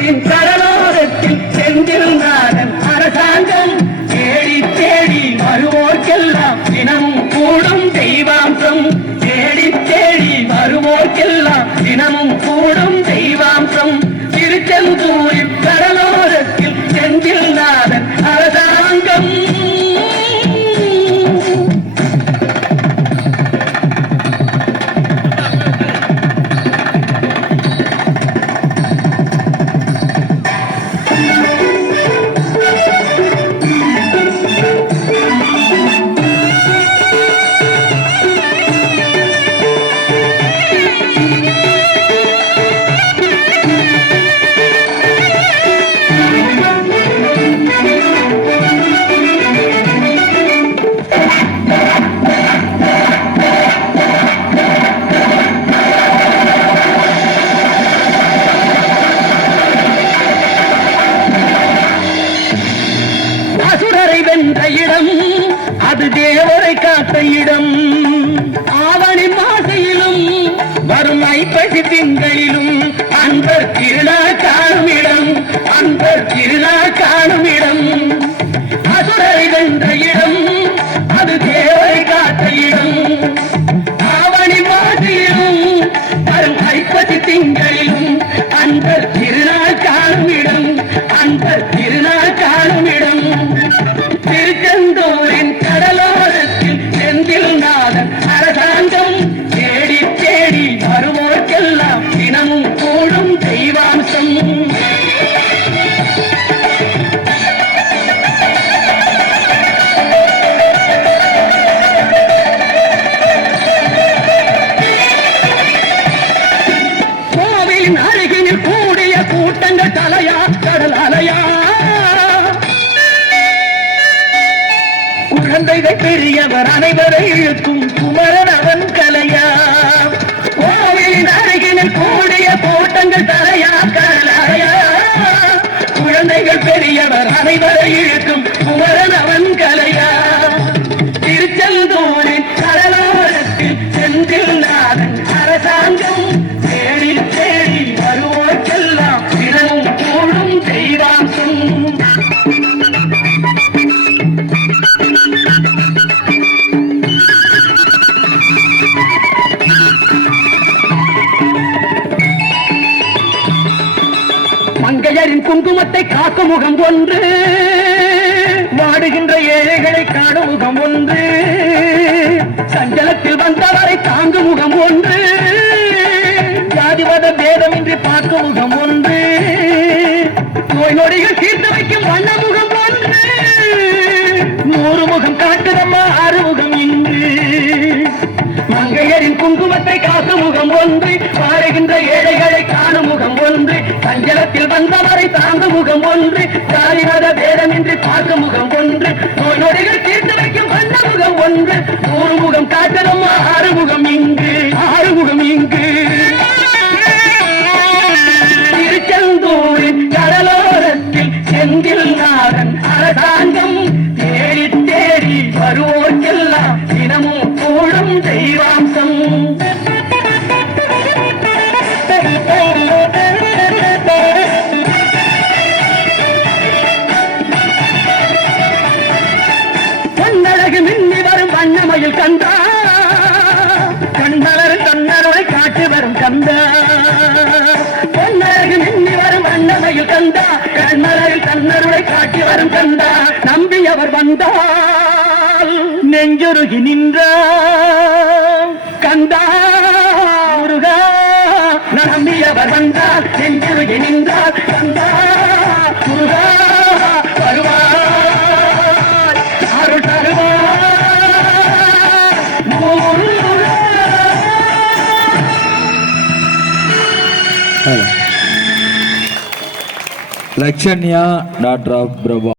தமிழகத்தின் கடலோரத்தில் செந்தில் நாதன் அரசாங்கம் தேடி தேடி வருவோர்க்கெல்லாம் தினமும் கூடும் தெய்வாம்சம். தேடி தேடி வருவோர்க்கெல்லாம் தினமும் கூடும் தெய்வாம்சம். திருச்செந்தூரில் கடலோரத்தில் செந்தில் நாதன் அரசாங்கம். வென்ற இடம் அது தேவரை காத்த இடம். ஆவணி மாசையிலும் வரும் ஐப்பசி திங்களிலும் அன்பர் திருநாள் காணும் இடம். அன்பர் திருநாள் காணும் இடம். அசுரரை வென்ற இடம் அது தேவரை காத்த இடம். ஆவணி மாசையிலும் வரும் ஐப்பசி திங்களிலும் அன்பர் திருநாள் காணும் இடம். அன்பர் திருநாள் காணும் இடம். திருச்செந்தூரின் கடலோரத்தில் செந்தில் நாதன் அரசாங்கம் தேடி தேடி வருவோர்க்கெல்லாம் தினமும் கூடும் தெய்வாம்சம். கோவிலின் அருகினில் கூடிய கூட்டங்கள் தலையா கடல் அலையா. குழந்தைகள் பெரியவர் அனைவரை இழுக்கும் குமரன் அவன் கலையா. கோவிலின் அருகினில் கூடிய கூட்டங்கள் தலையா கடலையா. குழந்தைகள் பெரியவர் அனைவரை இழுக்கும் குமரன் அவன் கலையா. திருச்செந்தூரின் கடலோரத்தில் செந்தில் நாதன் அரசாங்கம் தேடி தேடி வருவோர்க்கெல்லாம் தினமும் கூடும் தெய்வாம்சம். மங்கையரின் குங்குமத்தை காக்கும் முகம் ஒன்று, வாடுகின்ற ஏழைகளை காணும் முகம் ஒன்று, சஞ்சலத்தில் வந்தவரை தாங்கும் முகம் ஒன்று, ஜாதிமத பேதமின்றி பார்க்கும் முகம் ஒன்று, நோய் நொடிகள் தீர்த்து வைக்கும் வண்ண முகம் ஒன்று, 100 முகம் காட்டுதம்மா 6 முகம் இன்று. மங்கையரின் குங்குமத்தை காக்கும் முகம் ஒன்று, வாடுகின்ற ஏழைகளை காணும் முகம் ஒன்று, சஞ்சலத்தில் வந்தவரை தாங்கும் முகம் ஒன்று, ஜாதிமத பேதமின்றி பார்க்கும் முகம் ஒன்று, நோய் நொடிகள் தீர்த்து வைக்கும் வண்ண முகம் ஒன்று, 100 முகம் காட்டுதம் 6 முகம் இங்கு 6 முகம் இங்கு. திருச்செந்தூரின் கடலோரத்தில் செந்தில் நாதன் அரசாங்கம் தேடி தேடி வருவோர்க்கெல்லாம் தினமும் கூடும் தெய்வாம்சம். பொன்னழகு மின்னி வரும் வண்ணமயில் கந்தா, கண்ணலர் கண்ணருளை காட்டி வரும் கந்தா. பொன்னழகு மின்னி வரும் வண்ணமயில் கந்தா, கண்ணலரில் கண்ணருளை காட்டி வரும் கந்தா. நம்பியவர் வந்தால் நெஞ்சுருகி நின்றார் கந்தா முருகா. நம்பியவர் வந்தால் நெஞ்சுருகி நின்றார் கந்தா முருகா. வருவார் அருள் தருவார் முருகா. லட்சண்யா டாக்டர் ஆஃப் பிரபா.